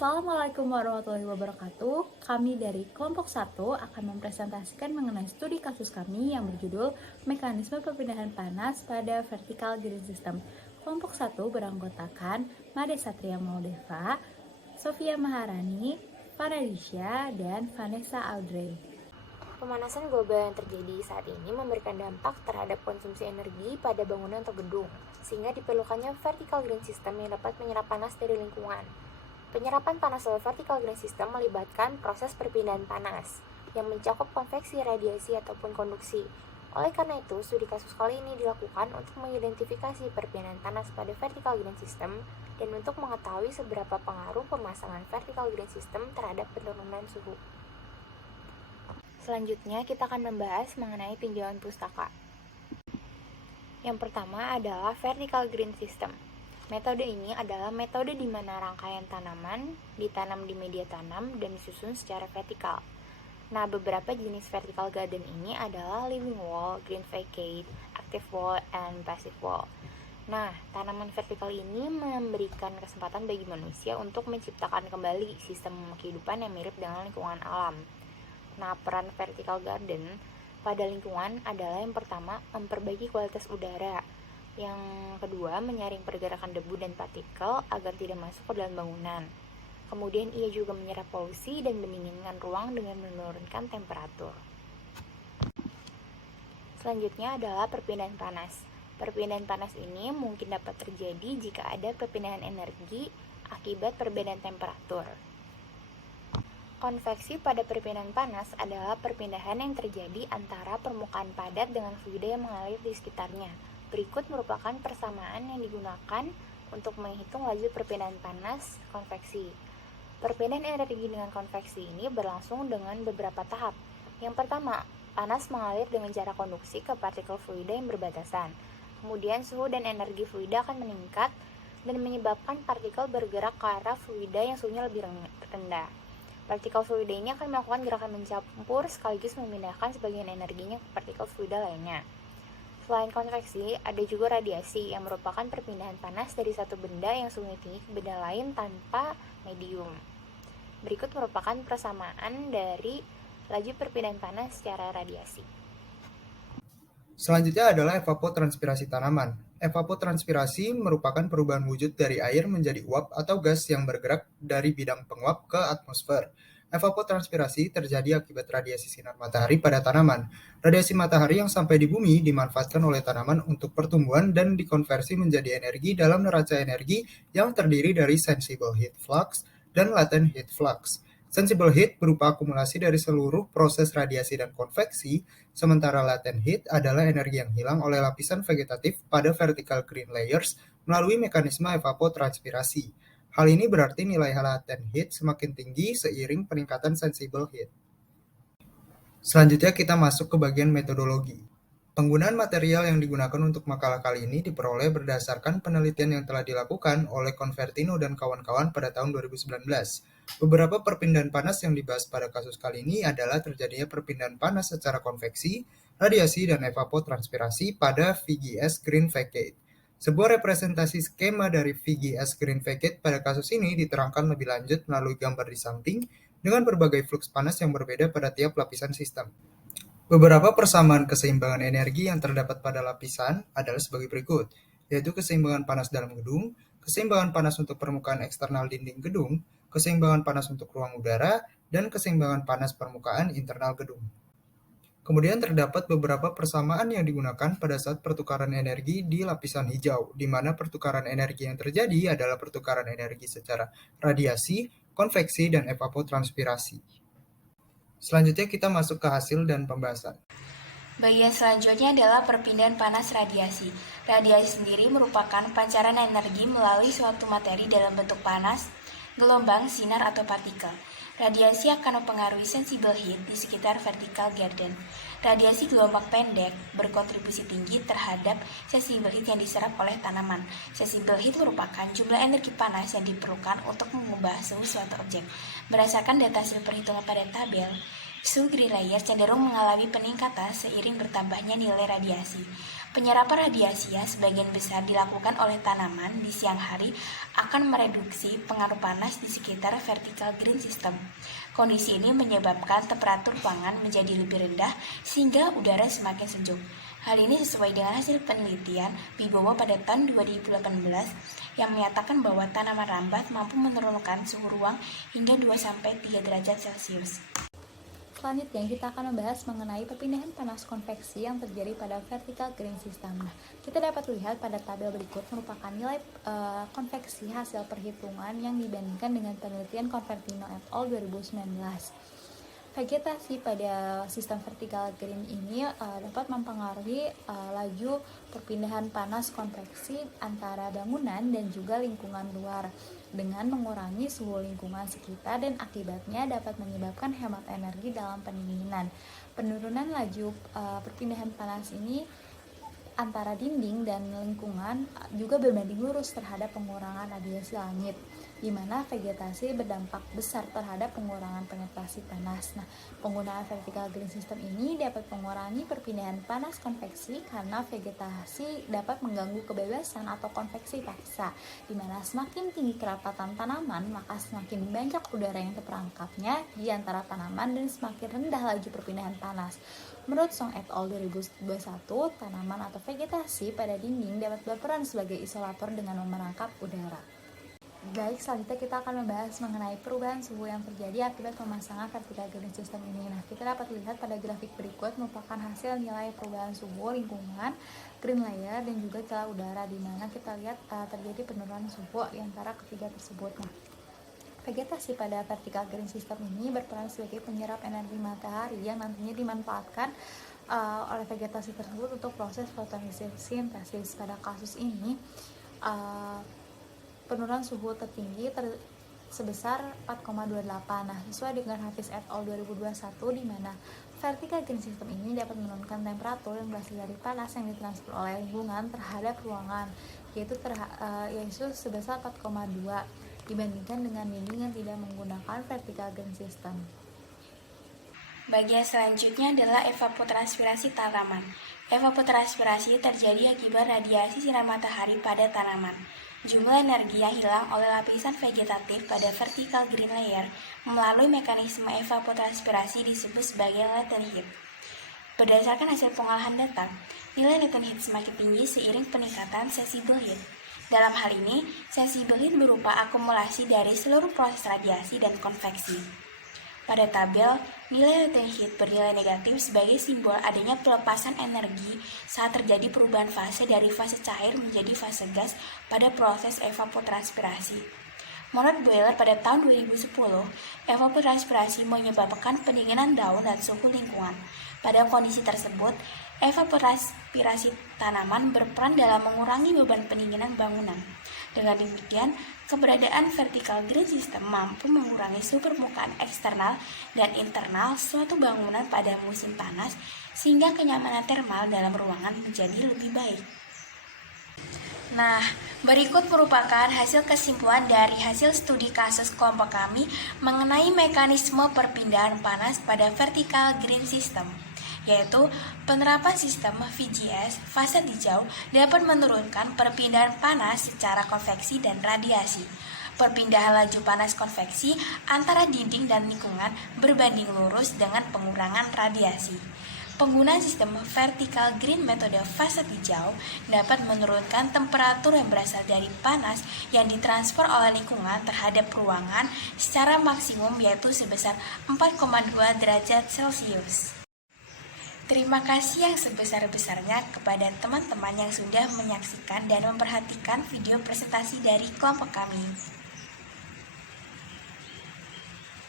Assalamualaikum warahmatullahi wabarakatuh. Kami dari kelompok 1 akan mempresentasikan mengenai studi kasus kami yang berjudul Mekanisme Perpindahan Panas pada Vertical Green System. Kelompok 1 beranggotakan Made Satria Maudeva, Sofia Maharani, Faradisha, dan Vanessa Audrey. Pemanasan global yang terjadi saat ini memberikan dampak terhadap konsumsi energi pada bangunan atau gedung, sehingga diperlukannya vertical green system yang dapat menyerap panas dari lingkungan. Penyerapan panas oleh vertical green system melibatkan proses perpindahan panas, yang mencakup konveksi, radiasi, ataupun konduksi. Oleh karena itu, studi kasus kali ini dilakukan untuk mengidentifikasi perpindahan panas pada vertical green system dan untuk mengetahui seberapa pengaruh pemasangan vertical green system terhadap penurunan suhu. Selanjutnya, kita akan membahas mengenai tinjauan pustaka. Yang pertama adalah vertical green system. Metode ini adalah metode di mana rangkaian tanaman ditanam di media tanam dan disusun secara vertikal. Nah, beberapa jenis vertical garden ini adalah living wall, green facade, active wall, and passive wall. Nah, tanaman vertikal ini memberikan kesempatan bagi manusia untuk menciptakan kembali sistem kehidupan yang mirip dengan lingkungan alam. Nah, peran vertical garden pada lingkungan adalah yang pertama, memperbaiki kualitas udara. Yang kedua, menyaring pergerakan debu dan partikel agar tidak masuk ke dalam bangunan. Kemudian, ia juga menyerap polusi dan mendinginkan ruang dengan menurunkan temperatur. Selanjutnya adalah perpindahan panas. Perpindahan panas ini mungkin dapat terjadi jika ada perpindahan energi akibat perbedaan temperatur. Konveksi pada perpindahan panas adalah perpindahan yang terjadi antara permukaan padat dengan fluida yang mengalir di sekitarnya. Berikut merupakan persamaan yang digunakan untuk menghitung laju perpindahan panas konveksi. Perpindahan energi dengan konveksi ini berlangsung dengan beberapa tahap. Yang pertama, panas mengalir dengan jarak konduksi ke partikel fluida yang berbatasan. Kemudian suhu dan energi fluida akan meningkat dan menyebabkan partikel bergerak ke arah fluida yang suhunya lebih rendah. Partikel fluida ini akan melakukan gerakan mencampur sekaligus memindahkan sebagian energinya ke partikel fluida lainnya. Selain konveksi, ada juga radiasi yang merupakan perpindahan panas dari satu benda yang suhunya tinggi ke benda lain tanpa medium. Berikut merupakan persamaan dari laju perpindahan panas secara radiasi. Selanjutnya adalah evapotranspirasi tanaman. Evapotranspirasi merupakan perubahan wujud dari air menjadi uap atau gas yang bergerak dari bidang penguap ke atmosfer. Evapotranspirasi terjadi akibat radiasi sinar matahari pada tanaman. Radiasi matahari yang sampai di bumi dimanfaatkan oleh tanaman untuk pertumbuhan dan dikonversi menjadi energi dalam neraca energi yang terdiri dari sensible heat flux dan latent heat flux. Sensible heat berupa akumulasi dari seluruh proses radiasi dan konveksi, sementara latent heat adalah energi yang hilang oleh lapisan vegetatif pada vertical green layers melalui mekanisme evapotranspirasi. Hal ini berarti nilai latent heat semakin tinggi seiring peningkatan sensible heat. Selanjutnya kita masuk ke bagian metodologi. Penggunaan material yang digunakan untuk makalah kali ini diperoleh berdasarkan penelitian yang telah dilakukan oleh Convertino dan kawan-kawan pada tahun 2019. Beberapa perpindahan panas yang dibahas pada kasus kali ini adalah terjadinya perpindahan panas secara konveksi, radiasi, dan evapotranspirasi pada VGS Green Facade. Sebuah representasi skema dari VGS Green Facade pada kasus ini diterangkan lebih lanjut melalui gambar di samping dengan berbagai fluks panas yang berbeda pada tiap lapisan sistem. Beberapa persamaan keseimbangan energi yang terdapat pada lapisan adalah sebagai berikut, yaitu keseimbangan panas dalam gedung, keseimbangan panas untuk permukaan eksternal dinding gedung, keseimbangan panas untuk ruang udara, dan keseimbangan panas permukaan internal gedung. Kemudian terdapat beberapa persamaan yang digunakan pada saat pertukaran energi di lapisan hijau, di mana pertukaran energi yang terjadi adalah pertukaran energi secara radiasi, konveksi, dan evapotranspirasi. Selanjutnya kita masuk ke hasil dan pembahasan. Bagian selanjutnya adalah perpindahan panas radiasi. Radiasi sendiri merupakan pancaran energi melalui suatu materi dalam bentuk panas, gelombang, sinar, atau partikel. Radiasi akan mempengaruhi sensible heat di sekitar vertical garden. Radiasi gelombang pendek berkontribusi tinggi terhadap sensible heat yang diserap oleh tanaman. Sensible heat merupakan jumlah energi panas yang diperlukan untuk mengubah suhu suatu objek. Berdasarkan data hasil perhitungan pada tabel, suhu green layer cenderung mengalami peningkatan seiring bertambahnya nilai radiasi. Penyerapan radiasi yang sebagian besar dilakukan oleh tanaman di siang hari akan mereduksi pengaruh panas di sekitar vertical green system. Kondisi ini menyebabkan temperatur ruangan menjadi lebih rendah sehingga udara semakin sejuk. Hal ini sesuai dengan hasil penelitian Wibowo pada tahun 2018 yang menyatakan bahwa tanaman rambat mampu menurunkan suhu ruang hingga 2-3 derajat Celcius. Selanjutnya kita akan membahas mengenai perpindahan panas konveksi yang terjadi pada vertical green system. Nah, kita dapat lihat pada tabel berikut merupakan nilai konveksi hasil perhitungan yang dibandingkan dengan penelitian Convertino et al. 2019. Vegetasi pada sistem vertical green ini dapat mempengaruhi laju perpindahan panas konveksi antara bangunan dan juga lingkungan luar dengan mengurangi suhu lingkungan sekitar dan akibatnya dapat menyebabkan hemat energi dalam pendinginan. Penurunan laju perpindahan panas ini antara dinding dan lingkungan juga berbanding lurus terhadap pengurangan radiasi langit, di mana vegetasi berdampak besar terhadap pengurangan penetrasi panas. Nah, penggunaan vertical green system ini dapat mengurangi perpindahan panas konveksi karena vegetasi dapat mengganggu kebebasan atau konveksi paksa, di mana semakin tinggi kerapatan tanaman, maka semakin banyak udara yang terperangkapnya di antara tanaman dan semakin rendah laju perpindahan panas. Menurut Song et al. 2021, tanaman atau vegetasi pada dinding dapat berperan sebagai isolator dengan memerangkap udara. Baik, selanjutnya kita akan membahas mengenai perubahan suhu yang terjadi akibat pemasangan vertical green system ini. Nah, kita dapat lihat pada grafik berikut merupakan hasil nilai perubahan suhu lingkungan, green layer, dan juga celah udara, di mana kita lihat terjadi penurunan suhu di antara ketiga tersebut. Nah, vegetasi pada vertical green system ini berperan sebagai penyerap energi matahari yang nantinya dimanfaatkan oleh vegetasi tersebut untuk proses fotosintesis. Pada kasus ini, penurunan suhu tertinggi sebesar 4,28. Nah, sesuai dengan Hafiz et al. 2021, di mana vertical green system ini dapat menurunkan temperatur yang berasal dari panas yang ditransfer oleh lingkungan terhadap ruangan, yaitu sebesar 4,2 dibandingkan dengan dinding yang tidak menggunakan vertical green system. Bagian selanjutnya adalah evapotranspirasi tanaman. Evapotranspirasi terjadi akibat radiasi sinar matahari pada tanaman. Jumlah energi yang hilang oleh lapisan vegetatif pada vertical green layer melalui mekanisme evapotranspirasi disebut sebagai latent heat. Berdasarkan hasil pengolahan data, nilai latent heat semakin tinggi seiring peningkatan sensible heat. Dalam hal ini, sensible heat berupa akumulasi dari seluruh proses radiasi dan konveksi. Pada tabel, nilai latent heat bernilai negatif sebagai simbol adanya pelepasan energi saat terjadi perubahan fase dari fase cair menjadi fase gas pada proses evapotranspirasi. Menurut Boiler pada tahun 2010, evapotranspirasi menyebabkan pendinginan daun dan suhu lingkungan. Pada kondisi tersebut, evapotranspirasi tanaman berperan dalam mengurangi beban pendinginan bangunan. Dengan demikian, keberadaan vertical green system mampu mengurangi suhu permukaan eksternal dan internal suatu bangunan pada musim panas, sehingga kenyamanan termal dalam ruangan menjadi lebih baik. Nah, berikut merupakan hasil kesimpulan dari hasil studi kasus kelompok kami mengenai mekanisme perpindahan panas pada vertical green system, yaitu penerapan sistem VGS fase hijau dapat menurunkan perpindahan panas secara konveksi dan radiasi. Perpindahan laju panas konveksi antara dinding dan lingkungan berbanding lurus dengan pengurangan radiasi. Penggunaan sistem vertical green metode fase hijau dapat menurunkan temperatur yang berasal dari panas yang ditransfer oleh lingkungan terhadap ruangan secara maksimum, yaitu sebesar 4,2 derajat Celcius. Terima kasih yang sebesar-besarnya kepada teman-teman yang sudah menyaksikan dan memperhatikan video presentasi dari kelompok kami.